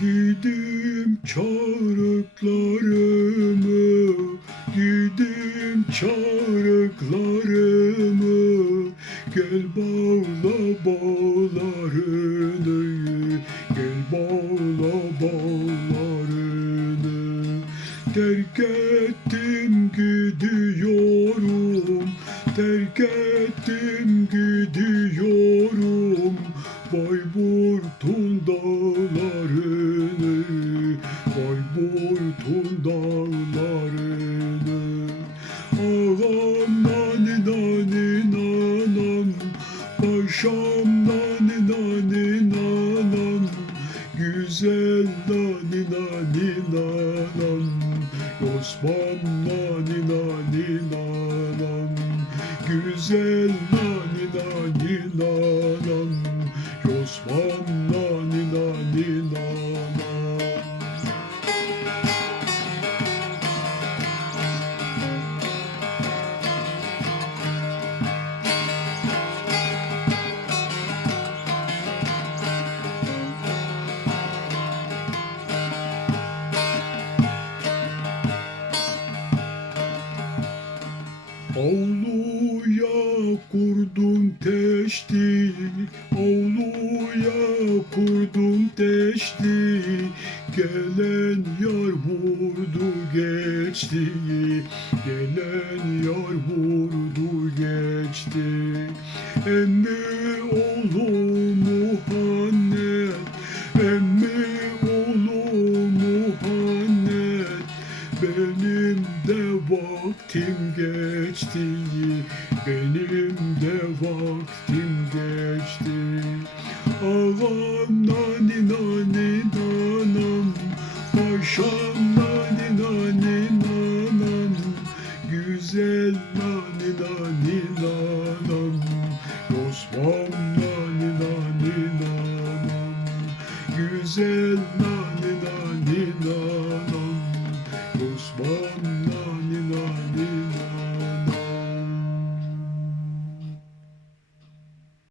Gidim çarıklarımı, gidim çarıklarımı, gel bağla bağlarını, gel bağla bağlarını. Terk ettim gidiyorum, terk ettim gidiyorum, Bayburt'un nani nani nanam, güzel nani nani nanam, Osman nani nani nanam, güzel nani nani nanam, Osman nani nani nanam. Avluya kurdum teşti, avluya kurdum teşti, gelen yar vurdu geçti, gelen yar vurdu geçti. Emmi oğlu Muhammed, benim de vaktim geçti, benim de vaktim geçti. Ağam nani nani nanam, paşam nani nani nanam, güzel nani nani nanam, Osman nani nani nanam, güzel nani nani nanam.